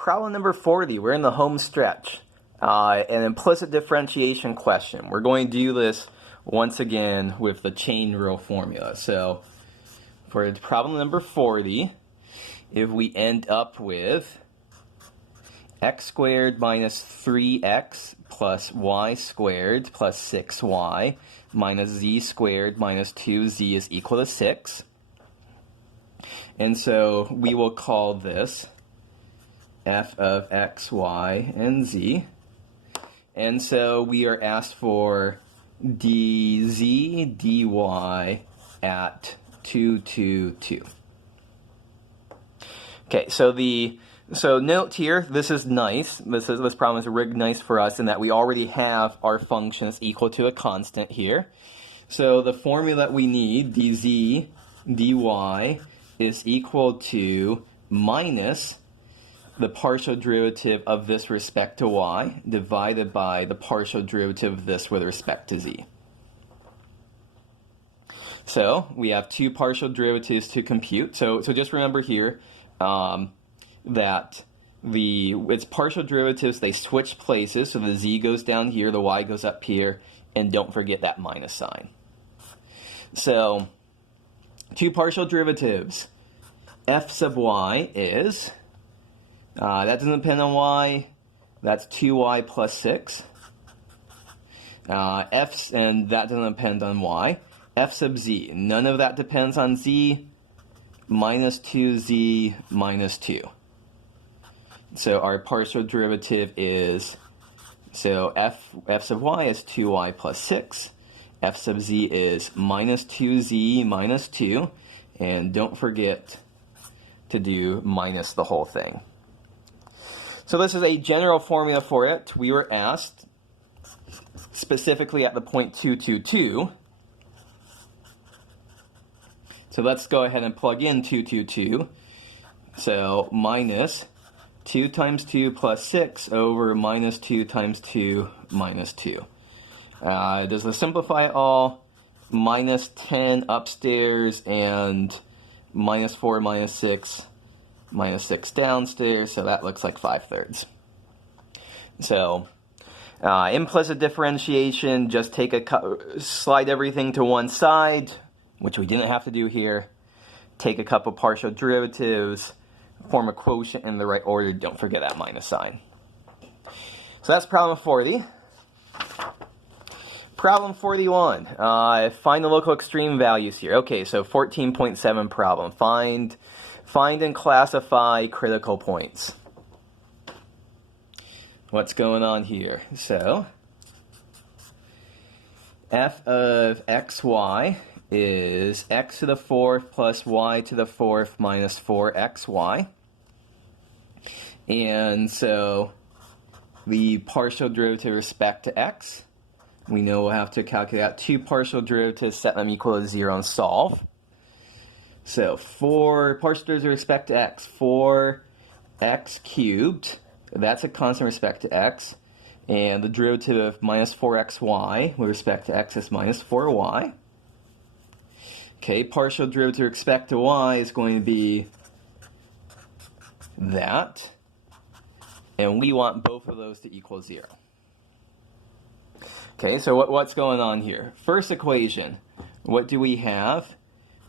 Problem number 40, we're in the home stretch. An implicit differentiation question. We're going to do this once again with the chain rule formula. So for problem number 40, if we end up with x squared minus 3x plus y squared plus 6y minus z squared minus 2z is equal to 6. And so we will call this f of x, y, and z. And so we are asked for dz, dy at 2, 2, 2. Okay, so note here, this is nice. This problem is rigged nice for us in that we already have our functions equal to a constant here. So the formula that we need, dz, dy, is equal to minus the partial derivative of this with respect to y divided by the partial derivative of this with respect to z. So we have two partial derivatives to compute. So just remember here that its partial derivatives, they switch places. So the z goes down here, the y goes up here, and don't forget that minus sign. So two partial derivatives. F sub y is, that doesn't depend on y, that's 2y plus 6. And that doesn't depend on y. F sub z, none of that depends on z, minus 2z minus 2. So our partial derivative is, so f sub y is 2y plus 6. F sub z is minus 2z minus 2. And don't forget to do minus the whole thing. So this is a general formula for it. We were asked specifically at the point 2, 2, 2. So let's go ahead and plug in 2, 2, 2. So minus 2 times 2 plus 6 over minus 2 times 2 minus 2. Does this simplify it all? Minus 10 upstairs and minus 4 minus 6 minus 6 downstairs, so that looks like 5/3. So implicit differentiation, just slide everything to one side, which we didn't have to do here. Take a couple partial derivatives, form a quotient in the right order, don't forget that minus sign. So that's problem 40. Problem 41, find the local extreme values here. Okay, so 14.7 problem. Find and classify critical points. What's going on here? So, f of xy is x to the 4th plus y to the 4th minus 4xy. And so, the partial derivative with respect to x, we know we'll have to calculate out two partial derivatives, set them equal to 0, and solve. So for partial derivatives with respect to x, 4x cubed, that's a constant with respect to x. And the derivative of minus 4xy with respect to x is minus 4y. Okay, partial derivative with respect to y is going to be that. And we want both of those to equal 0. Okay, so what's going on here? First equation, what do we have?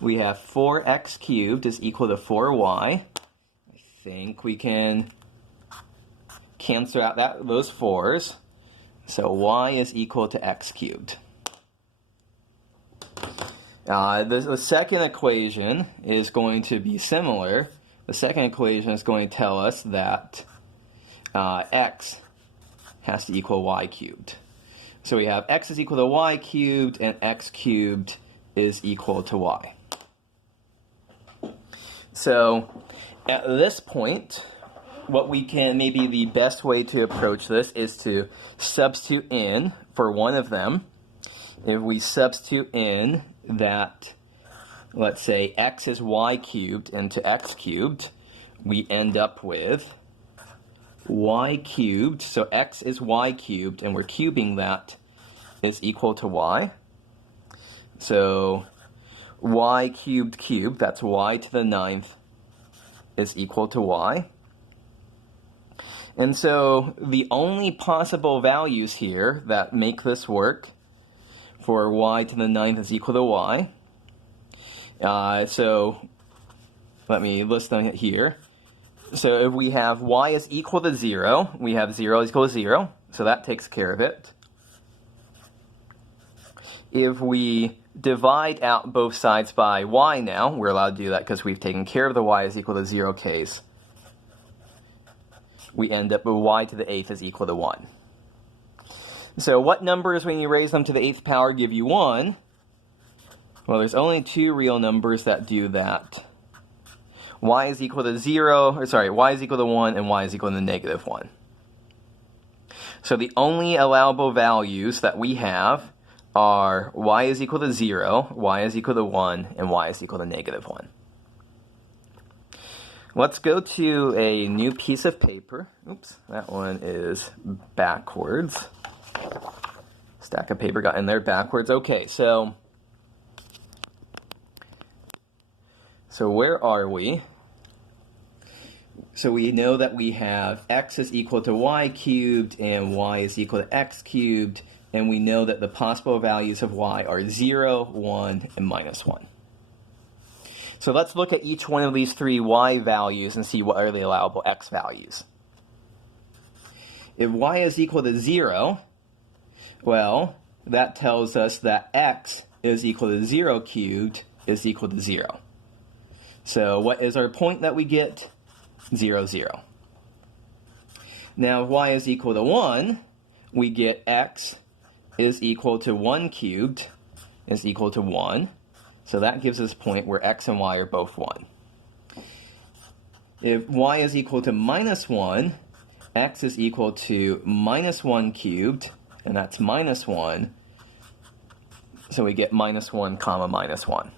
We have 4x cubed is equal to 4y. I think we can cancel out those 4's. So y is equal to x cubed. The second equation is going to be similar. The second equation is going to tell us that x has to equal y cubed. So we have x is equal to y cubed, and x cubed is equal to y. So at this point, what we can, maybe the best way to approach this is to substitute in for one of them. If we substitute in that, let's say, x is y cubed into x cubed, we end up with y cubed, so x is y cubed, and we're cubing that, is equal to y. So y cubed cubed, that's y to the 9th, is equal to y. And so the only possible values here that make this work for y to the 9th is equal to y. So let me list them here. So if we have y is equal to 0, we have 0 is equal to 0. So that takes care of it. If we divide out both sides by y now, we're allowed to do that because we've taken care of the y is equal to 0 case. We end up with y to the 8th is equal to 1. So what numbers, when you raise them to the 8th power, give you 1? Well, there's only two real numbers that do that. Y is equal to 0, or sorry, y is equal to 1, and y is equal to negative 1. So the only allowable values that we have are y is equal to 0, y is equal to 1, and y is equal to negative 1. Let's go to a new piece of paper. Oops, that one is backwards. Stack of paper got in there backwards. Okay, so where are we? So we know that we have x is equal to y cubed and y is equal to x cubed, and we know that the possible values of y are 0, 1, and minus 1. So let's look at each one of these three y values and see what are the allowable x values. If y is equal to 0, well, that tells us that x is equal to 0 cubed is equal to 0. So what is our point that we get? 0, 0. Now, if y is equal to 1, we get x is equal to 1 cubed is equal to 1. So that gives us a point where x and y are both 1. If y is equal to minus 1, x is equal to minus 1 cubed, and that's minus 1. So we get minus 1 comma minus 1.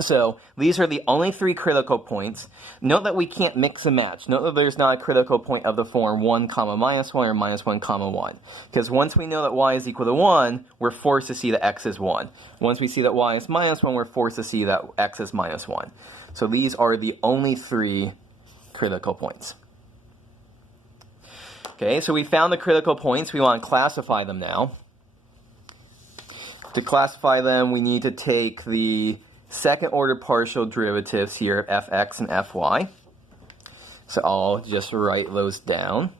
So these are the only three critical points. Note that we can't mix and match. Note that there's not a critical point of the form 1 comma minus 1 or minus 1 comma 1. Because once we know that y is equal to 1, we're forced to see that x is 1. Once we see that y is minus 1, we're forced to see that x is minus 1. So these are the only three critical points. Okay, so we found the critical points. We want to classify them now. To classify them, we need to take the second order partial derivatives here of fx and fy. So I'll just write those down.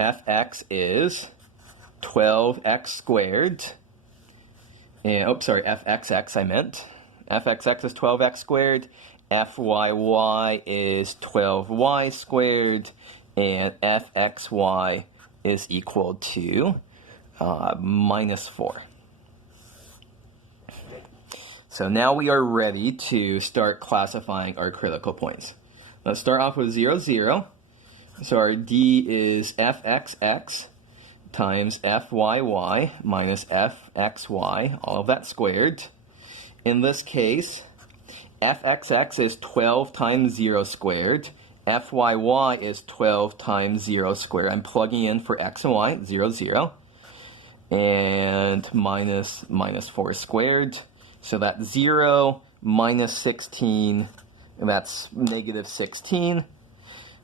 Fx is 12x squared. And, fxx I meant. Fxx is 12x squared. Fyy is 12y squared. And fxy is equal to minus 4. So now we are ready to start classifying our critical points. Let's start off with 0, 0. So our D is fxx times fyy minus fxy, all of that squared. In this case, fxx is 12 times 0 squared. Fyy is 12 times 0 squared. I'm plugging in for x and y, 0, 0. And minus 4 squared. So that's 0 minus 16, and that's negative 16.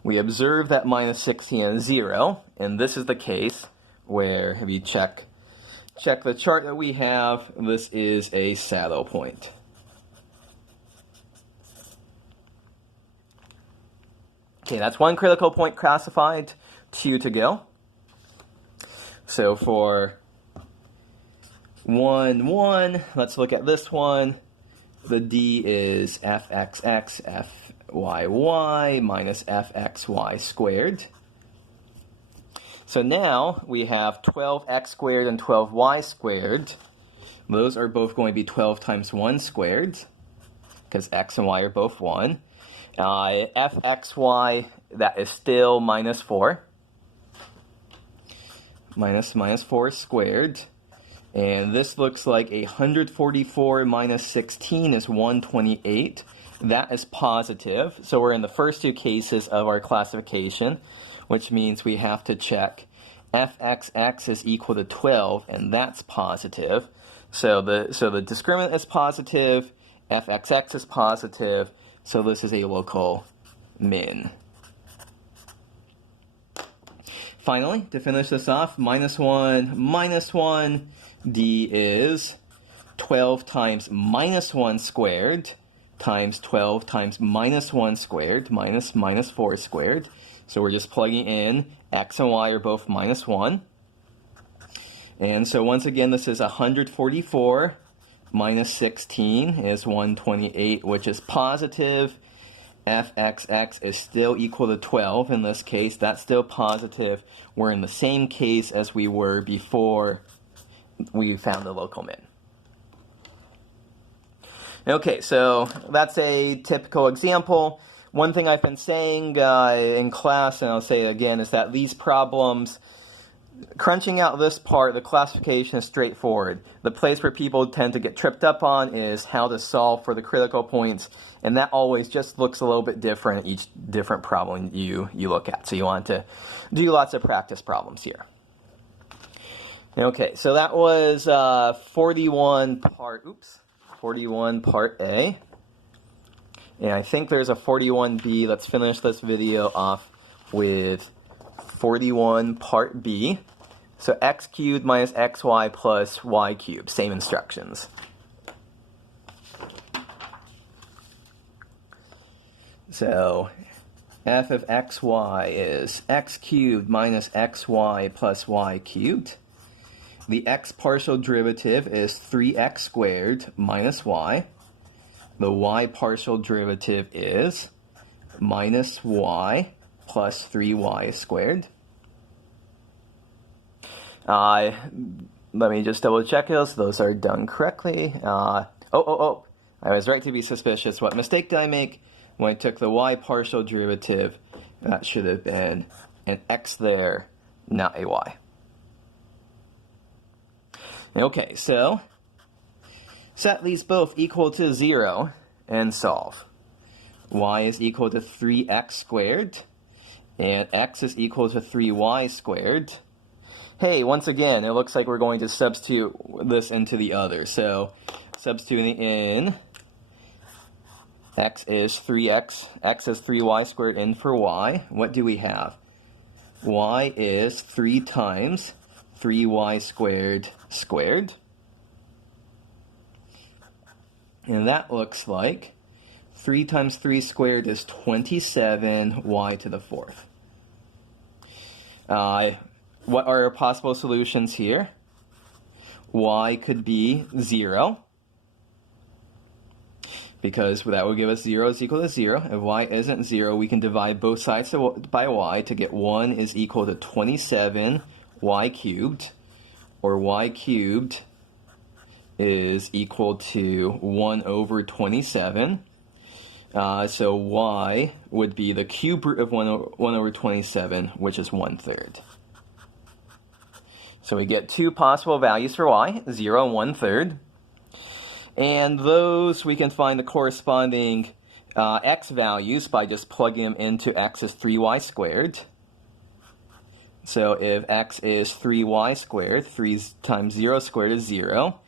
We observe that minus 16 is 0, and this is the case where, if you check the chart that we have, this is a saddle point. Okay, that's one critical point classified, 2 to go. So for 1, 1. Let's look at this one. The D is fxx, fyy minus fxy squared. So now we have 12x squared and 12y squared. Those are both going to be 12 times 1 squared, because x and y are both 1. Fxy, that is still minus 4. Minus 4 squared. And this looks like 144 minus 16 is 128. That is positive. So we're in the first two cases of our classification, which means we have to check fxx is equal to 12, and that's positive. So the discriminant is positive, fxx is positive, so this is a local min. finally, to finish this off, minus 1, d is 12 times minus 1 squared times 12 times minus 1 squared minus 4 squared. So we're just plugging in x and y are both minus 1. And so once again, this is 144 minus 16 is 128, which is positive. Fxx is still equal to 12 in this case. That's still positive. We're in the same case as we were before we found the local min. Okay, so that's a typical example. One thing I've been saying in class, and I'll say it again, is that these problems, crunching out this part, the classification is straightforward. The place where people tend to get tripped up on is how to solve for the critical points, and that always just looks a little bit different each different problem you look at. So you want to do lots of practice problems here. Okay, so that was 41 part A. And I think there's a 41B. Let's finish this video off with 41 part B. So x cubed minus xy plus y cubed. Same instructions. So f of xy is x cubed minus xy plus y cubed. The x partial derivative is 3x squared minus y. The y partial derivative is minus y plus 3y squared. Let me just double check those. Those are done correctly. I was right to be suspicious. What mistake did I make when I took the y partial derivative? That should have been an x there, not a y. Okay, so set these both equal to 0 and solve. Y is equal to 3x squared, and x is equal to 3y squared. Hey, once again, it looks like we're going to substitute this into the other. So substituting in x is 3x, x is 3y squared in for y. What do we have? Y is 3 times 3y squared squared. And that looks like 3 times 3 squared is 27, y to the 4th. What are our possible solutions here? Y could be 0, because that would give us 0 is equal to 0. If y isn't 0, we can divide both sides by y to get 1 is equal to 27 y cubed, or y cubed is equal to 1 over 27. So y would be the cube root of 1 over 27, which is 1/3. So we get two possible values for y, 0 and 1/3. And those, we can find the corresponding x values by just plugging them into x is 3y squared. So if x is 3y squared, 3 times 0 squared is 0.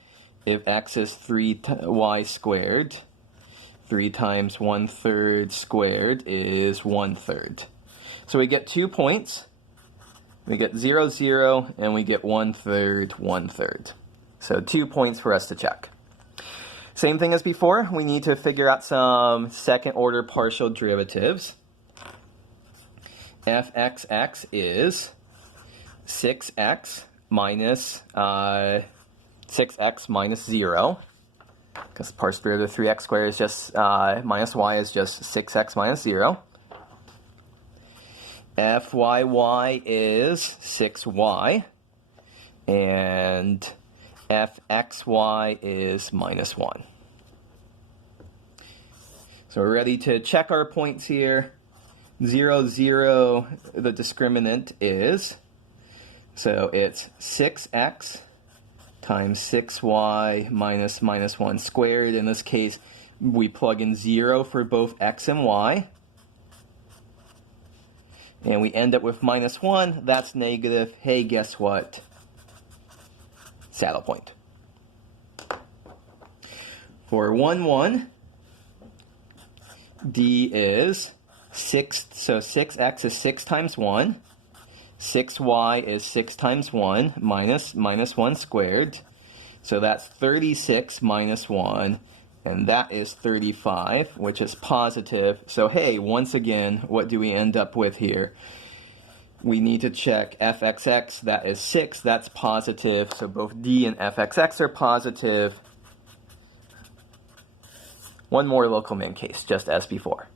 If x is 3y squared, 3 times 1/3 squared is 1/3. So we get 2 points. We get 0, 0, and we get 1/3, 1/3. So 2 points for us to check. Same thing as before, we need to figure out some second order partial derivatives. Fxx is 6x minus 0, because partial derivative of 3x squared is just minus y is just 6x minus 0. Fyy is 6y, and fxy is minus 1. So we're ready to check our points here. 0, 0, the discriminant is, so it's 6x times 6y minus 1 squared. In this case, we plug in 0 for both x and y. And we end up with minus 1. That's negative. Hey, guess what? Saddle point. For 1, 1, d is 6. So 6x is 6 times 1. 6y is 6 times 1 minus 1 squared. So that's 36 minus 1, and that is 35, which is positive. So hey, once again, what do we end up with here? We need to check fxx, that is 6, that's positive. So both d and fxx are positive. One more local min case, just as before.